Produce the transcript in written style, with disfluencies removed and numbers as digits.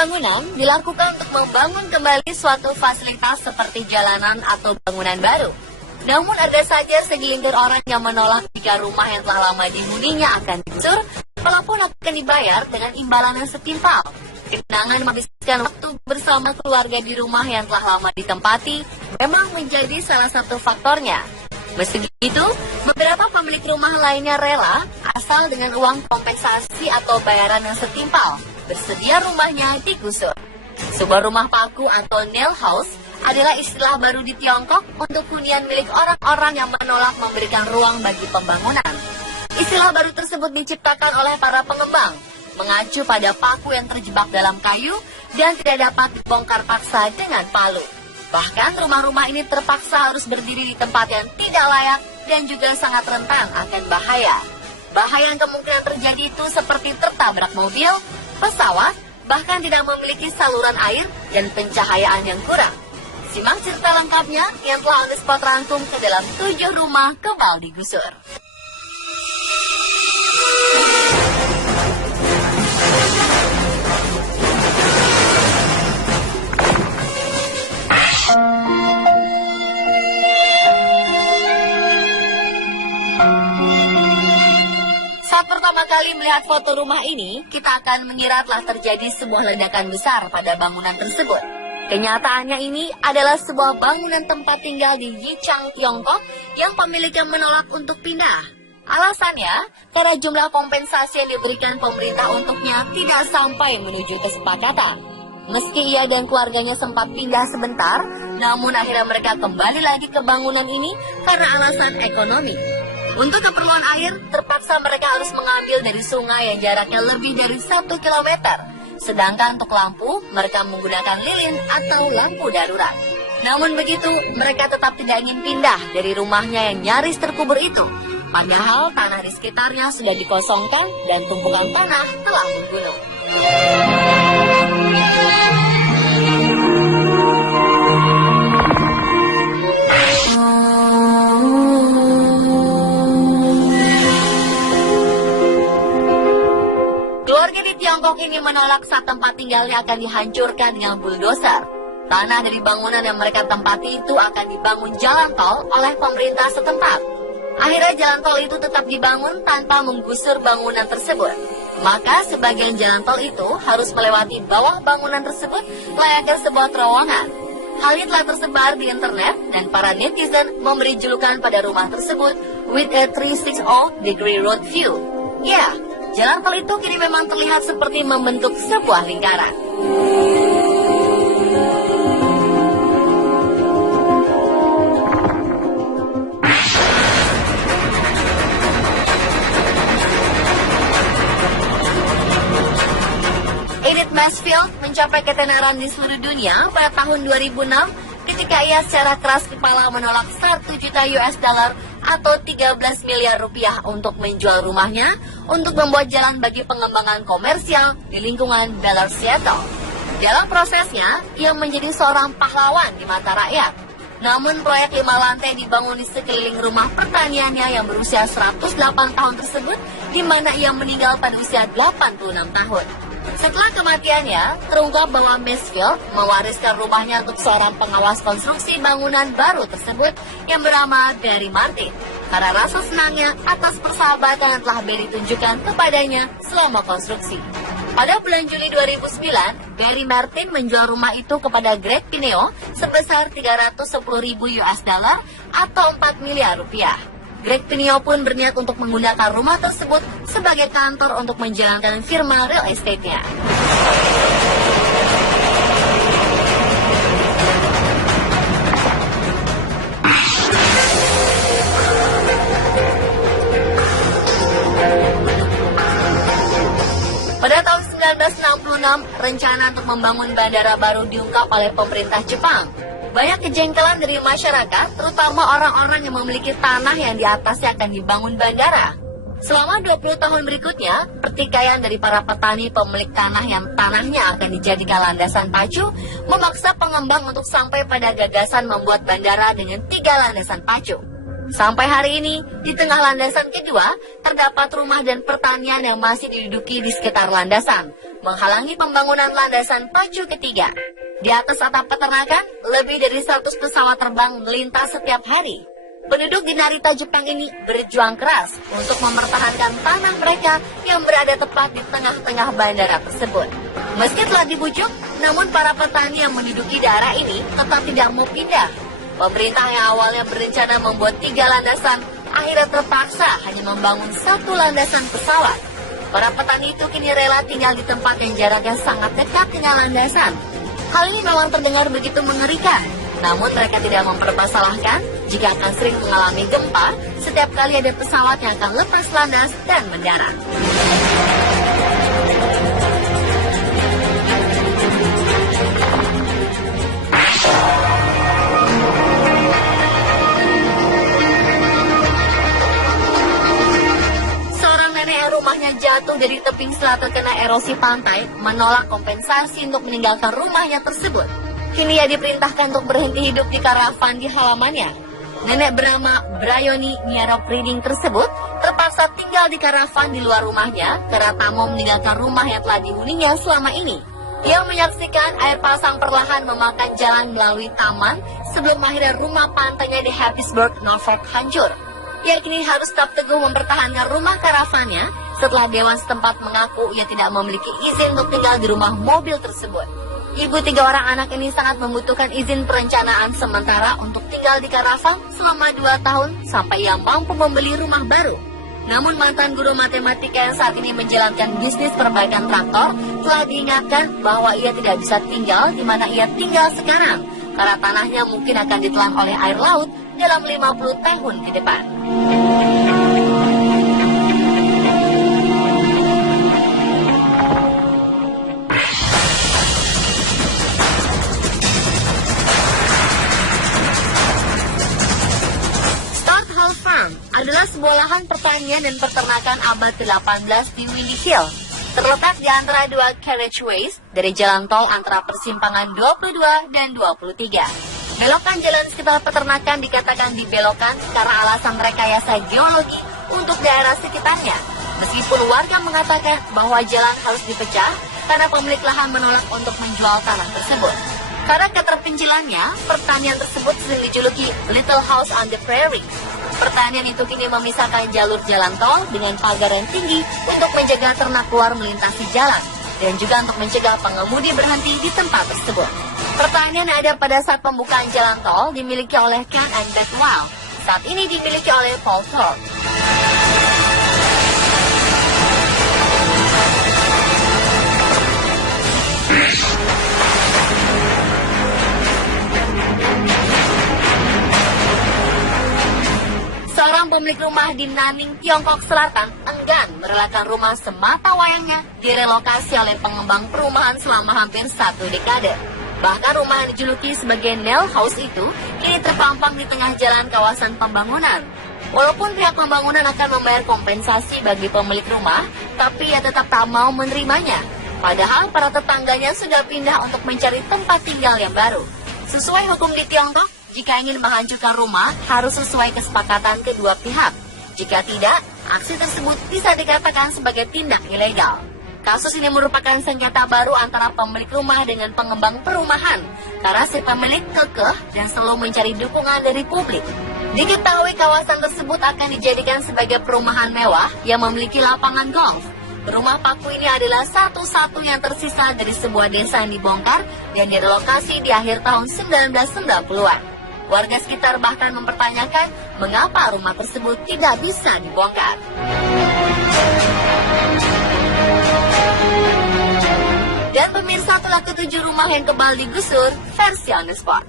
pembangunan dilakukan untuk membangun kembali suatu fasilitas seperti jalanan atau bangunan baru. Namun ada saja segelintir orang yang menolak jika rumah yang telah lama dihuninya akan digusur, walaupun akan dibayar dengan imbalan yang setimpal. Kenangan menghabiskan waktu bersama keluarga di rumah yang telah lama ditempati memang menjadi salah satu faktornya. Meski begitu, beberapa pemilik rumah lainnya rela asal dengan uang kompensasi atau bayaran yang setimpal bersedia rumahnya digusur. Sebuah rumah paku atau nail house adalah istilah baru di Tiongkok untuk hunian milik orang-orang yang menolak memberikan ruang bagi pembangunan. Istilah baru tersebut diciptakan oleh para pengembang, mengacu pada paku yang terjebak dalam kayu dan tidak dapat dibongkar paksa dengan palu. Bahkan rumah-rumah ini terpaksa harus berdiri di tempat yang tidak layak dan juga sangat rentan akan bahaya. Bahaya yang kemungkinan terjadi itu seperti tertabrak mobil, pesawat, bahkan tidak memiliki saluran air dan pencahayaan yang kurang. Simak cerita lengkapnya yang telah on the spot rangkum ke dalam 7 rumah kebal digusur. Saat pertama kali melihat foto rumah ini, kita akan mengira telah terjadi sebuah ledakan besar pada bangunan tersebut. Kenyataannya ini adalah sebuah bangunan tempat tinggal di Yichang, Tiongkok yang pemiliknya menolak untuk pindah. Alasannya, karena jumlah kompensasi yang diberikan pemerintah untuknya tidak sampai menuju kesepakatan. Meski ia dan keluarganya sempat pindah sebentar, namun akhirnya mereka kembali lagi ke bangunan ini karena alasan ekonomi. Untuk keperluan air, terpaksa mereka harus mengambil dari sungai yang jaraknya lebih dari 1 kilometer. Sedangkan untuk lampu, mereka menggunakan lilin atau lampu darurat. Namun begitu, mereka tetap tidak ingin pindah dari rumahnya yang nyaris terkubur itu. Padahal tanah di sekitarnya sudah dikosongkan dan tumpukan tanah telah menggunung. Keluarga di Tiongkok ini menolak saat tempat tinggalnya akan dihancurkan dengan bulldozer. Tanah dari bangunan yang mereka tempati itu akan dibangun jalan tol oleh pemerintah setempat. Akhirnya jalan tol itu tetap dibangun tanpa menggusur bangunan tersebut. Maka sebagian jalan tol itu harus melewati bawah bangunan tersebut layaknya sebuah terowongan. Hal ini telah tersebar di internet dan para netizen memberi julukan pada rumah tersebut with a 360-degree road view. Ya, jalan tol itu kini memang terlihat seperti membentuk sebuah lingkaran. Edith Mansfield mencapai ketenaran di seluruh dunia pada tahun 2006 ketika ia secara keras kepala menolak 1 juta US dollar atau 13 miliar rupiah untuk menjual rumahnya untuk membuat jalan bagi pengembangan komersial di lingkungan Bel Air, Seattle. Dalam prosesnya, ia menjadi seorang pahlawan di mata rakyat. Namun proyek 5 lantai dibangun di sekeliling rumah pertaniannya yang berusia 108 tahun tersebut, di mana ia meninggal pada usia 86 tahun. Setelah kematiannya, terungkap bahwa Mansfield mewariskan rumahnya untuk seorang pengawas konstruksi bangunan baru tersebut yang bernama Barry Martin. Karena rasa senangnya atas persahabatan yang telah Barry tunjukkan kepadanya selama konstruksi. Pada bulan Juli 2009, Barry Martin menjual rumah itu kepada Greg Pineo sebesar 310.000 US dollar atau 4 miliar rupiah. Greg Pineo pun berniat untuk menggunakan rumah tersebut sebagai kantor untuk menjalankan firma real estate-nya. Pada tahun 1966, rencana untuk membangun bandara baru diungkap oleh pemerintah Jepang. Banyak kejengkelan dari masyarakat, terutama orang-orang yang memiliki tanah yang di atasnya akan dibangun bandara. Selama 20 tahun berikutnya, pertikaian dari para petani pemilik tanah yang tanahnya akan dijadikan landasan pacu, memaksa pengembang untuk sampai pada gagasan membuat bandara dengan 3 landasan pacu. Sampai hari ini, di tengah landasan kedua, terdapat rumah dan pertanian yang masih diduduki di sekitar landasan, menghalangi pembangunan landasan pacu ketiga. Di atas atap peternakan, lebih dari 100 pesawat terbang melintas setiap hari. Penduduk di Narita, Jepang ini berjuang keras untuk mempertahankan tanah mereka yang berada tepat di tengah-tengah bandara tersebut. Meski telah dibujuk, namun para petani yang menduduki daerah ini tetap tidak mau pindah. Pemerintah yang awalnya berencana membuat 3 landasan, akhirnya terpaksa hanya membangun 1 landasan pesawat. Para petani itu kini rela tinggal di tempat yang jaraknya sangat dekat dengan landasan. Hal ini memang terdengar begitu mengerikan, namun mereka tidak mempermasalahkan jika akan sering mengalami gempa setiap kali ada pesawat yang akan lepas landas dan mendarat. Rumahnya jatuh dari tebing setelah terkena erosi pantai, menolak kompensasi untuk meninggalkan rumahnya tersebut. Kini ia diperintahkan untuk berhenti hidup di karavan di halamannya. Nenek bernama Brayoni Nyarop Reading tersebut terpaksa tinggal di karavan di luar rumahnya karena tak mau meninggalkan rumah yang telah dihuninya selama ini. Ia menyaksikan air pasang perlahan memakan jalan melalui taman sebelum akhirnya rumah pantainya di Hattiesburg, Norfolk hancur. Ia kini harus tetap teguh mempertahankan rumah karavannya setelah dewan setempat mengaku ia tidak memiliki izin untuk tinggal di rumah mobil tersebut. Ibu 3 orang anak ini sangat membutuhkan izin perencanaan sementara untuk tinggal di karavan selama 2 tahun sampai ia mampu membeli rumah baru. Namun mantan guru matematika yang saat ini menjalankan bisnis perbaikan traktor telah diingatkan bahwa ia tidak bisa tinggal di mana ia tinggal sekarang karena tanahnya mungkin akan ditelan oleh air laut dalam 50 tahun ke depan. Hall Farm adalah sebuah lahan pertanian dan peternakan abad ke-18 di Windy Hill. Terletak di antara 2 carriageways dari jalan tol antara persimpangan 22 dan 23. Belokan jalan sekitar peternakan dikatakan dibelokkan karena alasan rekayasa geologi untuk daerah sekitarnya. Meskipun warga mengatakan bahwa jalan harus dipecah karena pemilik lahan menolak untuk menjual tanah tersebut. Karena keterpencilannya, pertanian tersebut sering dijuluki Little House on the Prairie. Pertanian itu kini memisahkan jalur jalan tol dengan pagar yang tinggi untuk menjaga ternak luar melintasi jalan dan juga untuk mencegah pengemudi berhenti di tempat tersebut. Pertanian yang ada pada saat pembukaan jalan tol dimiliki oleh Ken and Beth Wild. Saat ini dimiliki oleh Paul Thorpe. Seorang pemilik rumah di Nanning, Tiongkok Selatan enggan merelakan rumah semata wayangnya direlokasi oleh pengembang perumahan selama hampir 1 dekade. Bahkan rumah yang dijuluki sebagai Nail House itu kini terpampang di tengah jalan kawasan pembangunan. Walaupun pihak pembangunan akan membayar kompensasi bagi pemilik rumah, tapi ia tetap tak mau menerimanya. Padahal para tetangganya sudah pindah untuk mencari tempat tinggal yang baru. Sesuai hukum di Tiongkok, jika ingin menghancurkan rumah, harus sesuai kesepakatan kedua pihak. Jika tidak, aksi tersebut bisa dikatakan sebagai tindak ilegal. Kasus ini merupakan sengketa baru antara pemilik rumah dengan pengembang perumahan, karena si pemilik kekeh dan selalu mencari dukungan dari publik. Diketahui kawasan tersebut akan dijadikan sebagai perumahan mewah yang memiliki lapangan golf. Rumah paku ini adalah satu-satu yang tersisa dari sebuah desa yang dibongkar dan direlokasi di akhir tahun 1990-an. Warga sekitar bahkan mempertanyakan mengapa rumah tersebut tidak bisa dibongkar. Dan pemirsa, telah ke-7 rumah yang kembali digusur versi on the spot.